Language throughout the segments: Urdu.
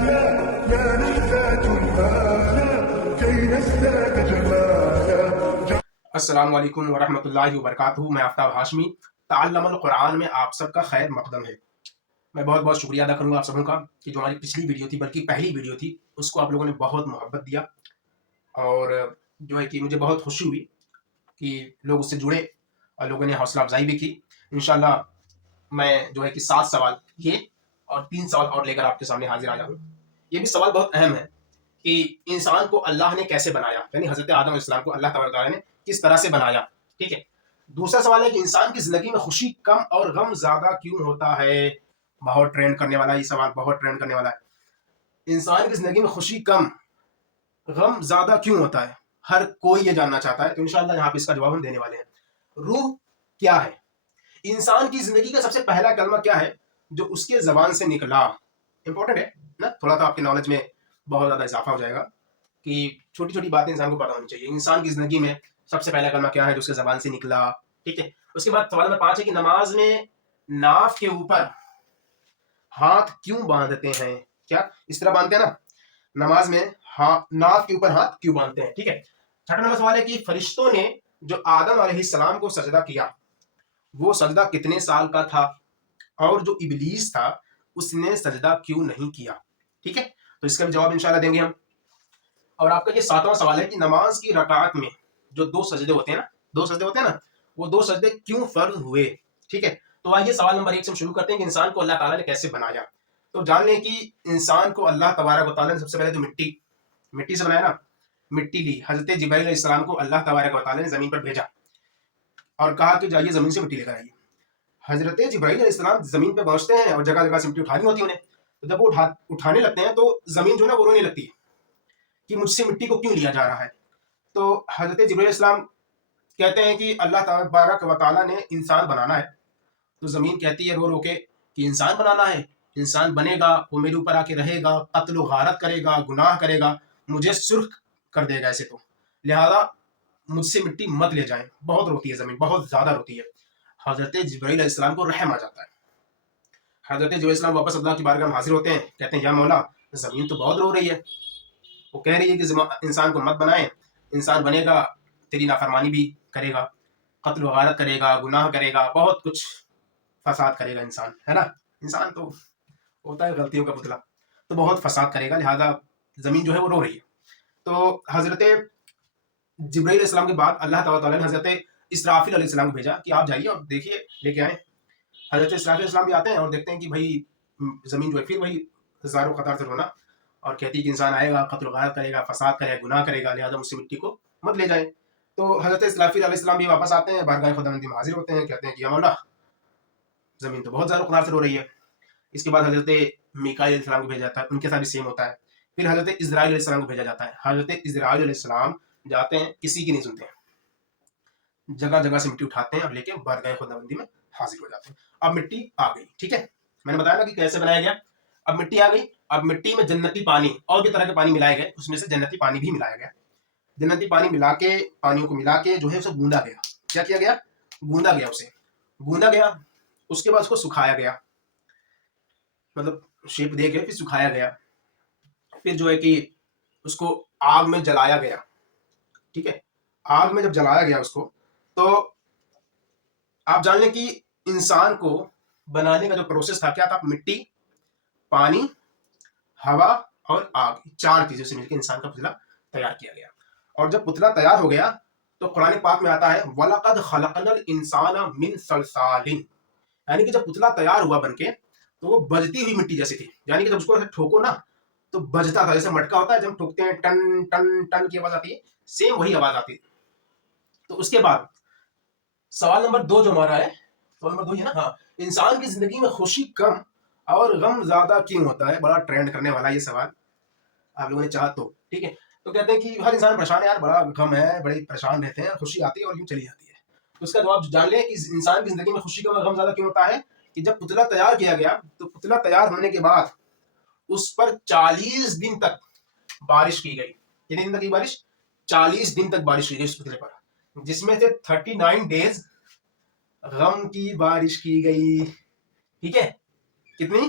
لا لا نحتاج المال كي نزداد جمالا. السلام علیکم ورحمۃ اللہ وبرکاتہ. میں آفتاب ہاشمی. تعلم القرآن میں آپ سب کا خیر مقدم ہے. میں بہت بہت شکریہ ادا کروں گا آپ سبوں کا کہ جو ہماری پچھلی ویڈیو تھی، بلکہ پہلی ویڈیو تھی، اس کو آپ لوگوں نے بہت محبت دیا، اور جو ہے کہ مجھے بہت خوشی ہوئی کہ لوگ اس سے جڑے اور لوگوں نے حوصلہ افزائی بھی کی. انشاءاللہ میں جو ہے کہ 7 سوال یہ اور 3 سوال اور لے کر آپ کے سامنے حاضر آیا ہوں. یہ بھی سوال بہت اہم ہے کہ انسان کو اللہ نے کیسے بنایا، یعنی حضرت آدم علیہ السلام کو اللہ تبارک تعالیٰ نے کس طرح سے بنایا. ٹھیک ہے. دوسرا سوال ہے کہ انسان کی زندگی میں خوشی کم اور غم زیادہ کیوں ہوتا ہے. بہت ٹرینڈ کرنے والا یہ سوال، بہت ٹرینڈ کرنے والا ہے. انسان کی زندگی میں خوشی کم، غم زیادہ کیوں ہوتا ہے، ہر کوئی یہ جاننا چاہتا ہے. تو انشاءاللہ یہاں پہ اس کا جواب ہم دینے والے ہیں. روح کیا ہے؟ انسان کی زندگی کا سب سے پہلا کلمہ کیا ہے جو اس کے زبان سے نکلا؟ امپورٹنٹ ہے نا، تھوڑا سا آپ کی نالج میں بہت زیادہ اضافہ ہو جائے گا کہ چھوٹی چھوٹی باتیں انسان کو پتا ہونی چاہیے. انسان کی زندگی میں سب سے پہلا کلمہ کیا ہے جو اس کے زبان سے نکلا. ٹھیک ہے. اس کے بعد سوال نمبر 5 ہے کہ نماز میں ناف کے اوپر ہاتھ کیوں باندھتے ہیں. کیا اس طرح باندھتے ہیں نا، نماز میں ناف کے اوپر ہاتھ کیوں باندھتے ہیں. ٹھیک ہے. چھٹا نمبر سوال ہے کہ فرشتوں نے جو آدم علیہ السلام کو سجدہ کیا، وہ سجدہ کتنے سال کا تھا، اور جو ابلیس تھا اس نے سجدہ کیوں نہیں کیا. ٹھیک ہے. تو اس کا بھی جواب انشاءاللہ دیں گے ہم. اور آپ کا یہ 7واں سوال ہے کہ نماز کی رکعت میں جو 2 سجدے ہوتے ہیں نا، وہ 2 سجدے کیوں فرض ہوئے. ٹھیک ہے. تو آئیے سوال نمبر 1 سے ہم شروع کرتے ہیں کہ انسان کو اللہ تعالیٰ نے کیسے بنایا. تو جان لیں کہ انسان کو اللہ تبارک و تعالیٰ نے سب سے پہلے تو مٹی سے بنایا نا. مٹی لی. حضرت جبرائیل علیہ السلام کو اللہ تبارک و تعالیٰ نے زمین پر بھیجا اور کہا کہ جائیے زمین سے مٹی لے کر آئیے. حضرت جبرائیل علیہ السلام زمین پہ پہنچتے ہیں اور جگہ جگہ سے مٹی اٹھانی ہوتی ہے انہیں. تو جب وہ اٹھانے لگتے ہیں تو زمین جو ہے نا وہ رونے لگتی ہے کہ مجھ سے مٹی کو کیوں لیا جا رہا ہے. تو حضرت جبرائیل علیہ السلام کہتے ہیں کہ اللہ تبارک و تعالیٰ نے انسان بنانا ہے. تو زمین کہتی ہے رو رو کے کہ انسان بنانا ہے، انسان بنے گا، وہ میرے اوپر آ کے رہے گا، قتل و غارت کرے گا، گناہ کرے گا، مجھے سرخ کر دے گا ایسے، تو لہذا مجھ سے مٹی مت لے جائیں. بہت روتی ہے زمین، بہت زیادہ روتی ہے. حضرت جبرائیل علیہ السلام کو رحم آ جاتا ہے. حضرت جبرائیل علیہ السلام واپس اللہ کی بارگاہ میں حاضر ہوتے ہیں، کہتے ہیں یا مولا زمین تو بہت رو رہی ہے، وہ کہہ رہی ہے کہ انسان کو مت بنائیں، انسان بنے گا تیری نافرمانی بھی کرے گا، قتل و غارت کرے گا، گناہ کرے گا، بہت کچھ فساد کرے گا انسان، ہے نا. انسان تو ہوتا ہے غلطیوں کا پتلا، تو بہت فساد کرے گا، لہذا زمین جو ہے وہ رو رہی ہے. تو حضرت جبرائیل علیہ السلام کے بعد اللہ تعالیٰ نے حضرت اسرافیل علیہ السلام کو بھیجا کہ آپ جائیے اور دیکھیے لے کے آئیں. حضرت اسرافیل علیہ السلام بھی آتے ہیں اور دیکھتے ہیں کہ بھائی زمین جو ہے پھر وہی ہزاروں قطار سے رونا، اور کہتی ہے کہ انسان آئے گا، قتل و غارت کرے گا، فساد کرے گا، گناہ کرے گا، لہذا مجھ سے مٹی کو مت لے جائیں. تو حضرت اسرافیل علیہ السلام بھی واپس آتے ہیں، بارگاہ خداوندی میں حاضر ہوتے ہیں، کہتے ہیں کہ یا مولا زمین تو بہت زیادہ قطار سے رو رہی ہے. اس کے بعد حضرت میکائیل علیہ السلام کو بھیجا جاتا ہے، ان کے ساتھ بھی سیم ہوتا ہے. پھر حضرت اسرائیل علیہ السلام کو بھیجا جاتا ہے. حضرت اسرائیل علیہ السلام جاتے ہیں، کسی کی نہیں سنتے ہیں، جگہ جگہ سے مٹی اٹھاتے ہیں اور لے کے بارگاہ خداوندی میں حاضر ہو جاتے ہیں. اب مٹی آ گئی. ٹھیک ہے. میں نے بتایا نا کہ کیسے بنایا گیا. اب مٹی آ گئی. اب مٹی میں جنتی پانی اور بھی طرح کے پانی ملائے گئے، اس میں سے جنتی پانی بھی ملایا گیا. جنتی پانی ملا کے، پانیوں کو ملا کے جو ہے اسے گوندا گیا. کیا کیا گیا؟ گوندا گیا. اسے گوندا گیا. اس کے بعد اس کو سکھایا گیا، مطلب شیپ دے کے پھر سکھایا گیا. پھر جو ہے کہ اس کو آگ میں جلایا گیا. ٹھیک ہے. آگ میں جب جلایا گیا اس کو، تو آپ جان لیں کہ انسان کو بنانے کا جو پروسیس تھا کیا تھا؟ مٹی، پانی، ہوا اور آگ، 4 چیزوں سے مل کے انسان کا پتلا تیار کیا گیا. اور جب پتلا تیار ہو گیا تو قرآن پاک میں آتا ہے وَلَقَدْ خَلَقْنَا الْإِنسَانَ مِنْ صَلْصَالٍ، یعنی کہ جب پتلا تیار ہوا بن کے تو وہ بجتی ہوئی مٹی جیسی تھی. یعنی کہ جب اس کو ٹھوکو نا تو بجتا تھا، جیسے مٹکا ہوتا ہے جب ٹھوکتے ہیں ٹن ٹن ٹن کی آواز آتی ہے، سیم وہی آواز آتی ہے. تو اس کے بعد سوال نمبر 2 جو ہمارا ہے، سوال نمبر 2 ہے نا، ہاں، انسان کی زندگی میں خوشی کم اور غم زیادہ کیوں ہوتا ہے. بڑا ٹرینڈ کرنے والا یہ سوال آپ لوگوں نے چاہا تو. ٹھیک ہے. تو کہتے ہیں کہ ہر انسان پریشان ہے یار، بڑا غم ہے، بڑے پریشان رہتے ہیں، خوشی آتی ہے اور یوں چلی جاتی ہے. تو اس کا جواب جان لیں کہ انسان کی زندگی میں خوشی کم اور غم زیادہ کیوں ہوتا ہے کہ جب پتلا تیار کیا گیا تو پتلا تیار ہونے کے بعد اس پر 40 دن تک بارش کی گئی. کتنے دن تک کی بارش؟ 40 دن تک بارش کی گئی اس پتلے پر، جس میں سے 39 ڈیز غم کی بارش کی گئی. ٹھیک ہے. کتنی؟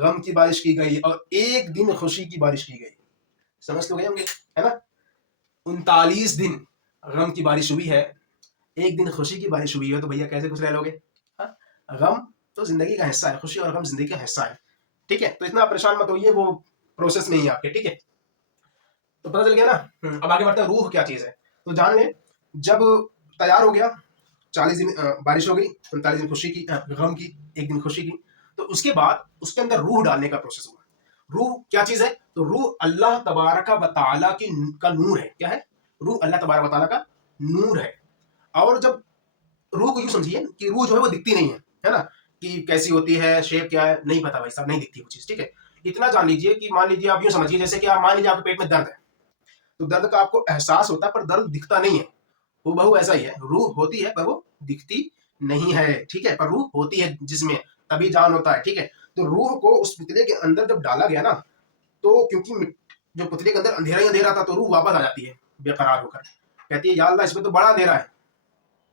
غم کی بارش کی گئی اور ایک دن خوشی کی بارش کی گئی. سمجھ تو گئے ہوں گے ہے نا. 39 دن غم کی بارش ہوئی ہے, ایک دن خوشی کی بارش ہوئی ہے, تو بھیا کیسے خوش رہ لو گے؟ غم تو زندگی کا حصہ ہے, خوشی اور غم زندگی کا حصہ ہے. ٹھیک ہے, تو اتنا پریشان مت ہوئیے, وہ پروسیس نہیں ہے آپ کے. ٹھیک ہے, تو پتہ چل گیا نا. اب آگے بڑھتے ہیں, روح کیا چیز ہے تو جان لیں. جب تیار ہو گیا, 40 دن بارش ہو گئی, 39 دن خوشی کی, غم کی, ایک دن خوشی کی, تو اس کے بعد اس کے اندر روح ڈالنے کا پروسیس ہوا. روح کیا چیز ہے؟ تو روح اللہ تبارک و تعالیٰ کا نور ہے. کیا ہے؟ روح اللہ تبارک و تعالیٰ کا نور ہے. اور جب روح کو یوں سمجھیے کہ روح جو ہے وہ دکھتی نہیں ہے نا, کہ کیسی ہوتی ہے, شیپ کیا ہے, نہیں پتا بھائی صاحب, نہیں دکھتی وہ چیز. ٹھیک ہے, اتنا جان لیجیے کہ مان لیجیے آپ یوں سمجھیے جیسے کہ آپ مان لیجیے آپ کے پیٹ میں درد ہے, تو درد کا آپ کو احساس ہوتا ہے پر درد دکھتا نہیں ہے. وہ بہو ایسا ہی ہے, روح ہوتی ہے پر وہ دکھتی نہیں ہے. ٹھیک ہے, پر روح ہوتی ہے جس میں, تبھی جان ہوتا ہے. ٹھیک ہے, تو روح کو اس پتلے کے اندر جب ڈالا گیا نا, تو کیونکہ جو پتلے کے اندر اندھیرا ہی اندھیرا تھا, تو روح واپس آ جاتی ہے بے قرار ہو کر, کہتی ہے یا اللہ اس میں تو بڑا اندھیرا ہے,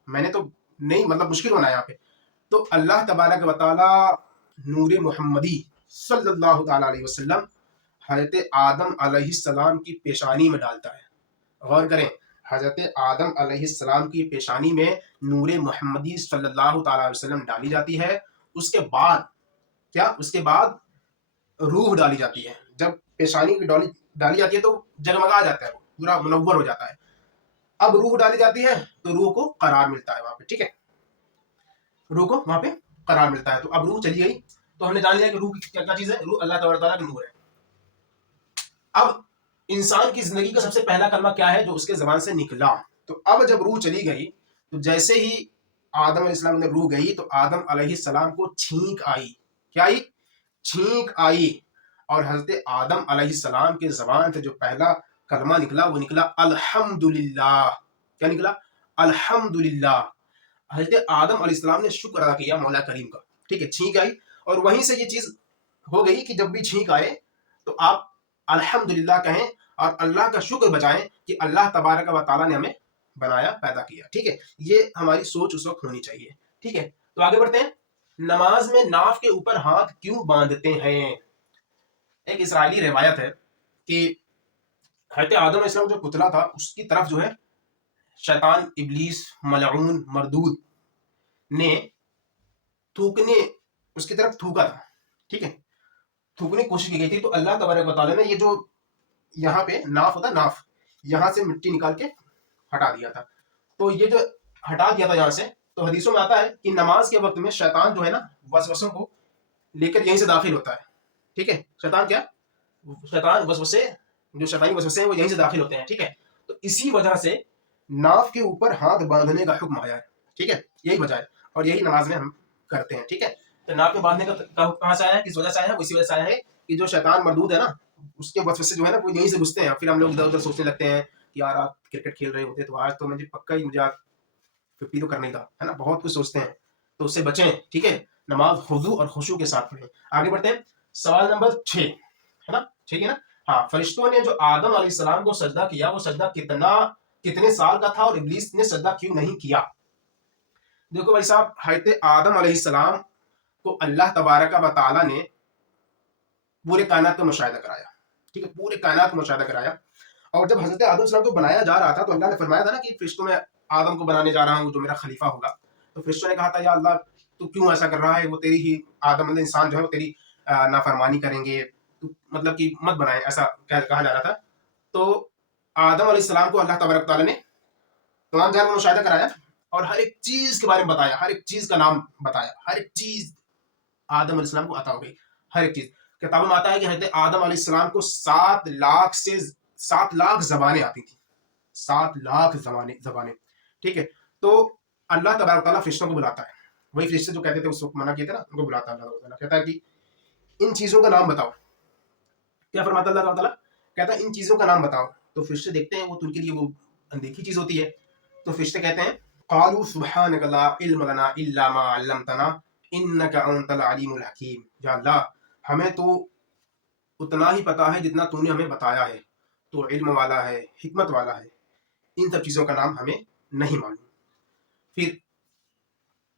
میں نے تو نہیں مطلب مشکل بنایا یہاں پہ. تو اللہ تبارک و تعالی نور محمدی صلی اللہ تعالی علیہ وسلم حضرت آدم علیہ السلام کی پیشانی میں ڈالتا ہے. غور کریں, حضرت آدم علیہ السلام کی پیشانی میں نور محمدی صلی اللہ تعالی علیہ وسلم ڈالی جاتی ہے. اس کے بعد کیا؟ اس کے بعد روح ڈالی جاتی ہے. جب پیشانی کی ڈالی جاتی ہے تو جگمگا جاتا ہے, وہ پورا منور ہو جاتا ہے. اب روح ڈالی جاتی ہے تو روح کو قرار ملتا ہے وہاں پہ. ٹھیک ہے, روح کو وہاں پہ قرار ملتا ہے. تو اب روح چلی گئی, تو ہم نے جان لیا کہ روح کیا چیز ہے. روح اللہ تبارک و تعالیٰ کا نور ہے. اب انسان کی زندگی کا سب سے پہلا کلمہ کیا ہے جو اس کے زبان سے نکلا؟ تو اب جب روح چلی گئی, تو جیسے ہی آدم علیہ السلام نے روح گئی, تو آدم علیہ السلام کو چھینک آئی. کیا آئی؟ چھینک آئی. اور حضرت آدم علیہ السلام کے زبان سے جو پہلا کلمہ نکلا وہ نکلا الحمدللہ. کیا نکلا؟ الحمدللہ. حضرت آدم علیہ السلام نے شکر ادا کیا مولا کریم کا. ٹھیک ہے, چھینک آئی, اور وہیں سے یہ چیز ہو گئی کہ جب بھی چھینک آئے تو آپ الحمدللہ کہیں اور اللہ کا شکر بجائیں کہ اللہ تبارک و تعالیٰ نے ہمیں بنایا, پیدا کیا. ٹھیک ہے, یہ ہماری سوچ اس وقت ہونی چاہیے. ٹھیک ہے, تو آگے بڑھتے ہیں. نماز میں ناف کے اوپر ہاتھ کیوں باندھتے ہیں؟ ایک اسرائیلی روایت ہے کہ حضرت آدم علیہ السلام جو پتلا تھا اس کی طرف جو ہے شیطان ابلیس ملعون مردود نے تھوکنے, اس کی طرف تھوکا تھا. ٹھیک ہے, تھوکنے کی کوشش کی گئی تھی. تو اللہ تبارک و تعالیٰ نے یہ جو یہاں پہ ناف ہوتا, ناف یہاں سے مٹی نکال کے ہٹا دیا تھا. تو یہ جو ہٹا دیا تھا یہاں سے, تو حدیثوں میں آتا ہے کہ نماز کے وقت میں شیطان جو ہے نا وسوسوں کو لے کر یہیں سے داخل ہوتا ہے. ٹھیک ہے, شیطان کیا؟ شیطان وسوسے, جو شیطانی وسوسے ہیں وہ یہیں سے داخل ہوتے ہیں. ٹھیک ہے, تو اسی وجہ سے ناف کے اوپر ہاتھ باندھنے کا حکم آیا ہے. ٹھیک ہے, یہی وجہ ہے, اور یہی نماز میں ہم کرتے ہیں. ٹھیک ہے, تو ناف میں باندھنے کا حکم کہاں سے آیا ہے, کس وجہ سے آیا ہے؟ اسی وجہ سے آیا ہے کہ جو شیطان مردود ہے نا, اس کے وسوسے جو ہے نا وہ یہیں سے گھستے ہیں. پھر ہم لوگ ادھر ادھر سوچنے لگتے ہیں کہ یار آپ کرکٹ کھیل رہے ہوتے تو آج تو مجھے پکا ہی مجھے 50 تو کرنے کا ہے نا, بہت کچھ سوچتے ہیں, تو اس سے بچیں. ٹھیک ہے, نماز خضوع اور خشوع کے ساتھ پڑھیں. آگے بڑھتے ہیں. سوال نمبر 6 ہے نا, ٹھیک ہے نا. ہاں, فرشتوں نے جو آدم علیہ السلام کو سجدہ کیا وہ سجدہ کتنے سال کا تھا, اور ابلیس نے سجدہ کیوں نہیں کیا؟ دیکھو بھائی صاحب, حضرت آدم علیہ السلام کو اللہ تبارک و تعالیٰ نے پورے کائنات کا مشاہدہ کرایا. ٹھیک ہے, پورے کائنات کا مشاہدہ کرایا. اور جب حضرت آدم علیہ السلام کو بنایا جا رہا تھا تو اللہ نے فرمایا تھا نا کہ فرشتوں میں آدم کو بنانے جا رہا ہوں جو میرا خلیفہ ہوگا. تو فرشتوں نے کہا تھا یا اللہ تو کیوں ایسا کر رہا ہے, وہ تیری ہی آدم علیہ انسان جو ہے وہ تیری نافرمانی کریں گے, تو مطلب کہ مت بنائے, ایسا کہا جا رہا تھا. تو آدم علیہ السلام کو اللہ تبارک تعالیٰ نے تمام جہان کا مشاہدہ کرایا اور ہر ایک چیز کے بارے میں بتایا, ہر ایک چیز کا نام بتایا. ہر ایک چیز آدم علیہ السلام کو عطا ہو گئی, ہر ایک چیز. کتابوں میں آتا ہے کہ حضرت آدم علیہ السلام کو 7 لاکھ زبانیں آتی تھیں, 7 لاکھ زبانیں. ٹھیک ہے, تو اللہ تبارک تعالیٰ فرشتوں کو بلاتا ہے. وہی فرشتے جو کہتے تھے اس وقت منع کیے تھے نا, ان کو بلاتا ہے اللہ تعالیٰ, کہتا ہے کہ ان چیزوں کا نام بتاؤ. کیا فرماتا اللہ تعالیٰ؟ کہتا ہے ان چیزوں کا نام بتاؤ. تو فرشتے دیکھتے ہیں, وہ تو ان کے لیے وہ اندیکھی چیز ہوتی ہے. تو فرشتے کہتے ہیں قالوا سبحانک لا علم لنا الا ما علمتنا انک انت العلیم الحکیم. یا اللہ ہمیں تو اتنا ہی پتا ہے جتنا تو نے ہمیں بتایا ہے, تو علم والا ہے, حکمت والا ہے, ان سب چیزوں کا نام ہمیں نہیں معلوم. پھر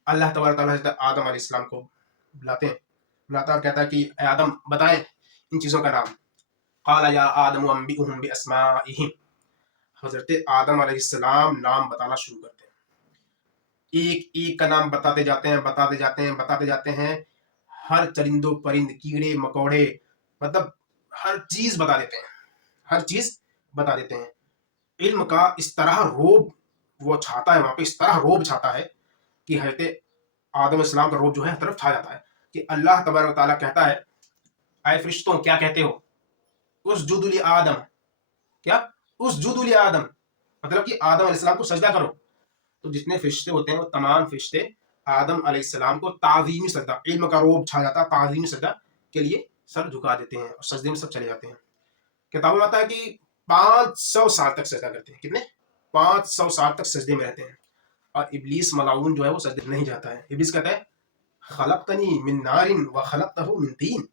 اللہ تبارک تعالیٰ حضرت آدم علیہ السلام کو بلاتے ہیں اللہ تعالیٰ کہتا ہے کہ اے آدم بتائیں ان چیزوں کا نام. قال یا آدم انبئهم باسمائهم. حضرت آدم علیہ السلام نام بتانا شروع کرتے ہیں، ایک ایک کا نام بتاتے جاتے ہیں، بتاتے جاتے ہیں، بتاتے جاتے ہیں. ہر چرند و پرند، کیڑے مکوڑے، مطلب ہر چیز بتا دیتے ہیں، ہر چیز بتا دیتے ہیں. علم کا اس طرح روب وہ چھاتا ہے وہاں پہ، اس طرح روب چھاتا ہے کہ حضرت آدم علیہ السلام کا روب جو ہے ہر طرف چھا جاتا ہے کہ اللہ تبارک و تعالیٰ کہتا ہے اے فرشتوں کیا کہتے ہو، اسجدوا لآدم، کیا اسجدوا لآدم، مطلب کہ آدم علیہ السلام کو سجدہ کرو. تو جتنے فرشتے ہوتے ہیں وہ تمام فرشتے آدم علیہ السلام کو تعظیمی سجدہ، علم کا روب چھا جاتا ہے، تعظیمی سجدہ کے لیے سر جھکا دیتے ہیں اور سجدے میں سب چلے جاتے ہیں. کتابوں میں آتا ہے کہ 500 سال تک سجدہ کرتے ہیں. کتنے؟ 500 سال تک سجدے میں رہتے ہیں. اور ابلیس ملعون جو ہے وہ سجدے نہیں جاتا ہے. ابلیس کہتا ہے خلقتنی من نار وخلقتہ من طین،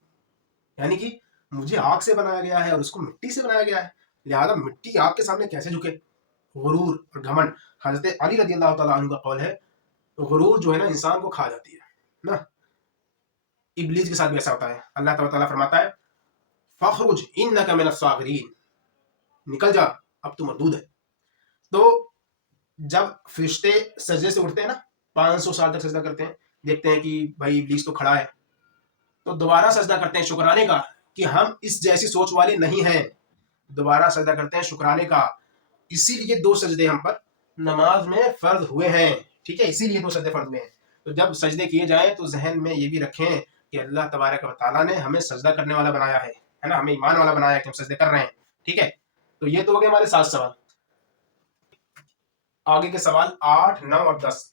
یعنی کہ مجھے آگ سے بنایا گیا ہے اور اس کو مٹی سے بنایا گیا ہے، لہذا مٹی آگ کے سامنے کیسے جھکے. غرور اور گھمنڈ. حضرت علی رضی اللہ تعالیٰ عنہ کا قول ہے غرور جو ہے نا انسان کو کھا جاتی ہے نا. ابلیس کے ساتھ بھی ایسا ہوتا ہے. اللہ تعالیٰ فرماتا ہے فخرج انک من الصاغرین، نکل جا اب تو مردود ہے. تو جب فرشتے سجدے سے اٹھتے ہیں نا 500 سال تک سجدہ کرتے ہیں، دیکھتے ہیں کہ بھائی ابلیس تو کھڑا ہے، تو دوبارہ سجدہ کرتے ہیں شکرانے کا کہ ہم اس جیسی سوچ والے نہیں ہیں. دوبارہ سجدہ کرتے ہیں شکرانے کا. اسی لیے 2 سجدے ہم پر نماز میں فرض ہوئے ہیں، ٹھیک ہے، اسی لیے 2 سجدے فرض ہوئے ہیں. تو جب سجدے کیے جائیں تو ذہن میں یہ بھی رکھیں کہ اللہ تبارک و تعالیٰ نے ہمیں سجدہ کرنے والا بنایا ہے نا، ہمیں ایمان والا بنایا ہے کہ ہم سجدے کر رہے ہیں. ٹھیک ہے، تو یہ تو ہو گئے ہمارے 7 سوال. آگے کے سوال 8، 9 اور 10.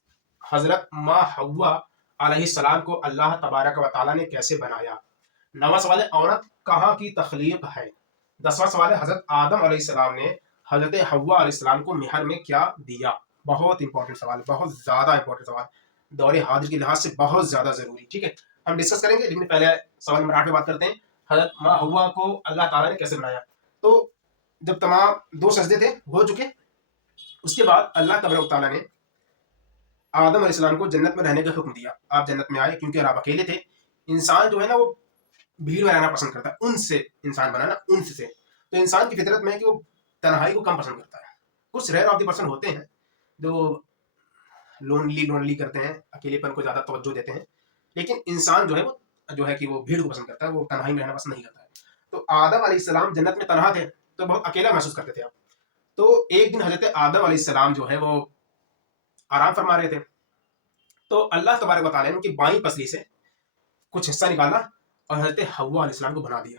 حضرت ماں حوا علیہ السلام کو اللہ تبارک و تعالیٰ نے کیسے بنایا. 9واں سوال ہے عورت کہاں کی تخلیق ہے. 10واں سوال ہے حضرت آدم علیہ السلام نے حضرت حوا علیہ السلام کو مہر میں کیا دیا. بہت امپورٹنٹ سوال، بہت زیادہ امپورٹنٹ سوال، دور حاضر کے لحاظ سے بہت زیادہ ضروری. ٹھیک ہے، ہم ڈسکس کریں گے، لیکن پہلے سوال نمبر 8 پہ بات کرتے ہیں. حضرت ماں حوا کو اللہ تعالیٰ نے کیسے بنایا. تو جب تمام 2 سجدے تھے ہو چکے، اس کے بعد اللہ تبارک و تعالیٰ نے آدم علیہ السلام کو جنت میں رہنے کا حکم دیا. آپ جنت میں آئے کیونکہ آپ اکیلے تھے. انسان جو ہے نا وہ بھیڑ میں رہنا پسند کرتا ہے، ان سے انسان بنا نا، انس سے. تو انسان کی فطرت میں ہے کہ وہ تنہائی کو کم پسند کرتا ہے. کچھ ریئر آف دی پرسن ہوتے ہیں جو لونلی کرتے ہیں، اکیلے پن کو زیادہ توجہ دیتے ہیں، لیکن انسان جو ہے وہ بھیڑ کو پسند کرتا ہے، وہ تنہائی میں رہنا پسند نہیں کرتا ہے. تو آدم علیہ السلام جنت میں تنہا تھے تو بہت اکیلا محسوس کرتے تھے آپ. تو ایک دن حضرت آدم علیہ السلام جو ہے وہ آرام فرما رہے تھے، تو اللہ تبارک و تعالیٰ نے ان کی بائیں پسلی سے کچھ حصہ نکالا اور حضرت حوا علیہ السلام کو بنا دیا.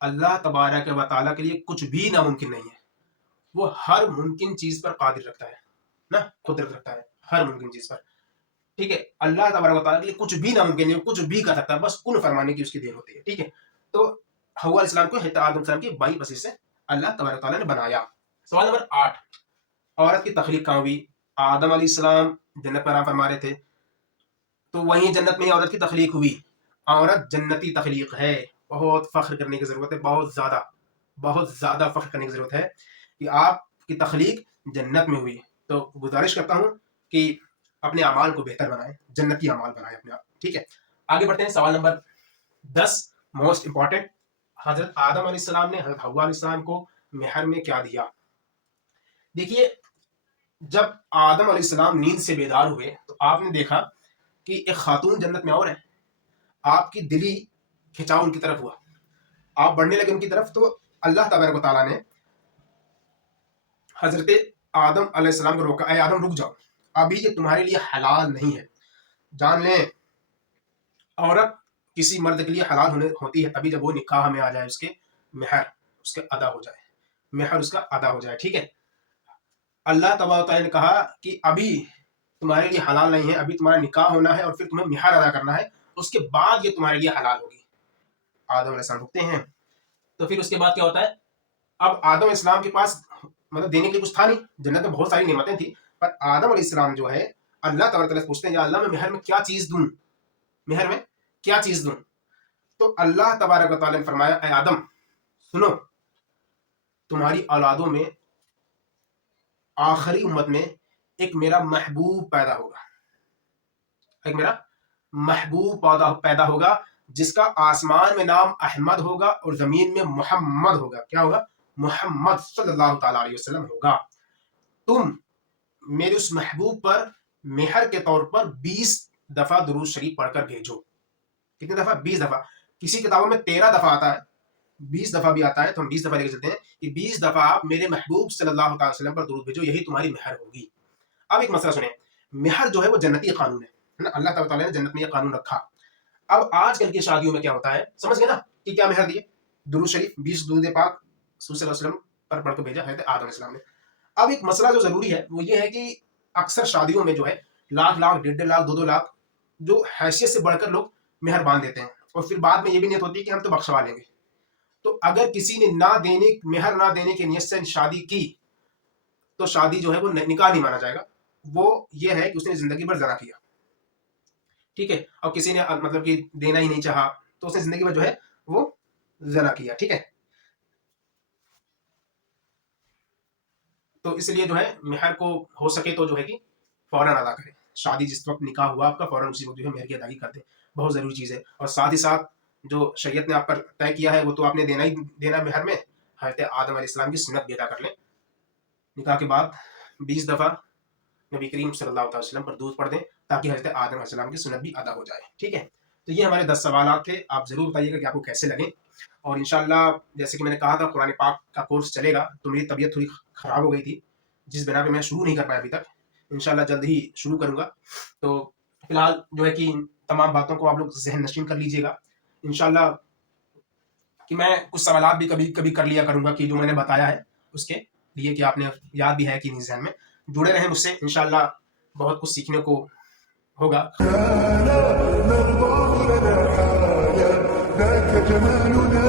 اللہ تبارک و تعالیٰ کے لیے کچھ بھی ناممکن نہیں ہے. وہ ہر ممکن چیز پر قادر رکھتا ہے نا، قدرت رکھتا ہے ہر ممکن چیز پر. ٹھیک ہے، اللہ تبارک و تعالیٰ کے لیے کچھ بھی ناممکن نہیں، کچھ بھی کر سکتا ہے، بس کن فرمانے کی اس کی دیر ہوتی ہے. ٹھیک ہے، تو حوا علیہ السلام کو حضرت آدم علیہ السلام کی بائیں پسلی سے اللہ تبارک و تعالیٰ نے بنایا. سوال نمبر 8، عورت کی تخلیق کہاں ہوئی. آدم علیہ السلام جنت پر آرام فرما رہے تھے، تو وہیں جنت میں عورت کی تخلیق ہوئی. عورت جنتی تخلیق ہے. بہت فخر کرنے کی ضرورت ہے، بہت زیادہ فخر کرنے کی ضرورت ہے کہ آپ کی تخلیق جنت میں ہوئی. تو گزارش کرتا ہوں کہ اپنے اعمال کو بہتر بنائیں، جنتی اعمال بنائیں اپنے آپ. ٹھیک ہے، آگے بڑھتے ہیں. سوال نمبر 10 موسٹ امپورٹنٹ. حضرت آدم علیہ السلام نے حضرت حوا علیہ السلام کو مہر میں کیا دیا. دیکھیے، جب آدم علیہ السلام نیند سے بیدار ہوئے تو آپ نے دیکھا کہ ایک خاتون جنت میں اور ہے. آپ کی دلی کھچاؤ ان کی طرف ہوا، آپ بڑھنے لگے ان کی طرف. تو اللہ تبارک و تعالیٰ نے حضرت آدم علیہ السلام کو روکا، اے آدم رک جاؤ، ابھی یہ تمہارے لیے حلال نہیں ہے. جان لیں عورت کسی مرد کے لیے حلال ہوتی ہے تبھی جب وہ نکاح میں آ جائے، اس کے مہر اس کے ادا ہو جائے، مہر اس کا ادا ہو جائے. ٹھیک ہے، اللہ تبارک و تعالیٰ نے کہا کہ ابھی تمہارے لیے حلال نہیں ہے، ابھی تمہارا نکاح ہونا ہے اور پھر تمہیں مہر ادا کرنا ہے، اس کے بعد یہ تمہارے لیے حلال ہوگی. آدم علیہ السلام رکتے ہیں. تو پھر اس کے بعد کیا ہوتا ہے، اب آدم علیہ السلام کے پاس مطلب دینے کے لیے کچھ تھا نہیں، جنت میں بہت ساری نعمتیں تھیں، پر آدم علیہ السلام جو ہے اللہ تبارک تعالیٰ سے پوچھتے ہیں یا اللہ میں مہر میں کیا چیز دوں، مہر میں کیا چیز دوں. تو اللہ تبارک و تعالیٰ نے فرمایا اے آدم سنو، تمہاری اولادوں میں آخری امت میں ایک میرا محبوب پیدا ہوگا، ایک میرا محبوب پیدا ہوگا جس کا آسمان میں نام احمد ہوگا اور زمین میں محمد ہوگا. کیا ہوگا؟ محمد صلی اللہ تعالیٰ علیہ وسلم ہوگا. تم میرے اس محبوب پر مہر کے طور پر 20 دفعہ درود شریف پڑھ کر بھیجو. کتنی دفعہ؟ 20 دفعہ. کسی کتابوں میں 13 دفعہ آتا ہے, 20 دفعہ بھی آتا ہے, تو ہم 20 دفعہ لے کے چلتے ہیں کہ 20 دفعہ آپ میرے محبوب صلی اللہ علیہ وسلم پر درود بھیجو, یہی تمہاری مہر ہوگی. اب ایک مسئلہ سنیں, مہر جو ہے وہ جنتی قانون ہے, اللہ تعالیٰ نے جنت میں یہ قانون رکھا. اب آج کل کی شادیوں میں کیا ہوتا ہے, سمجھ گئے نا کہ کیا مہر دیے؟ درود شریف 20 درود پاک صلی اللہ علیہ وسلم پر پڑھ کے بھیجا حضرت آدم علیہ السلام نے. اب ایک مسئلہ جو ضروری ہے وہ یہ ہے کہ اکثر شادیوں میں جو ہے لاکھ لاکھ 1.5 لاکھ 2 لاکھ جو حیثیت سے بڑھ کر لوگ مہر باندھ دیتے ہیں, اور پھر بعد میں یہ بھی نیت ہوتی ہے کہ ہم تو بخشوا لیں گے. تو اگر کسی نے مہر نہ دینے کی نیت سے شادی کی تو شادی جو ہے وہ نکاح نہیں مانا جائے گا. وہ یہ ہے کہ اس نے زندگی بھر زنا کیا, ٹھیک ہے, اور کسی نے مطلب کہ دینا ہی نہیں چاہا تو اس نے زندگی بھر جو ہے وہ زنا کیا, ٹھیک ہے. تو اس لیے جو ہے مہر کو ہو سکے تو جو ہے کہ فوراً ادا کریں. شادی جس وقت نکاح ہوا آپ کا فوراً اسی وقت جو ہے مہر کی ادائیگی کر دیں, بہت ضروری چیز ہے. اور ساتھ ہی ساتھ جو شریعت نے آپ پر طے کیا ہے وہ تو آپ نے دینا ہی دینا مہر میں. حضرت آدم علیہ السلام کی سنت بھی ادا کر لیں. نکاح کے بعد 20 دفعہ نبی کریم صلی اللہ علیہ وسلم پر درود پڑھ دیں تاکہ حضرت آدم علیہ السلام کی سنت بھی ادا ہو جائے, ٹھیک ہے. تو یہ ہمارے 10 سوالات تھے, آپ ضرور بتائیے گا کہ آپ کو کیسے لگیں. اور انشاءاللہ جیسے کہ میں نے کہا تھا قرآن پاک کا کورس چلے گا, تو میری طبیعت تھوڑی خراب ہو گئی تھی جس بنا پہ میں شروع نہیں کر پایا ابھی تک. انشاءاللہ جلد ہی شروع کروں گا. تو فی الحال جو ہے کہ تمام باتوں کو آپ لوگ ذہن نشین کر لیجئے گا. انشاءاللہ کہ میں کچھ سوالات بھی کبھی کبھی کر لیا کروں گا کہ جو میں نے بتایا ہے اس کے لیے کہ آپ نے یاد بھی ہے کہ نہیں ذہن میں. جڑے رہیں مجھ سے, انشاءاللہ بہت کچھ سیکھنے کو ہوگا. لا نرضى لنا حالا ذاك جمالنا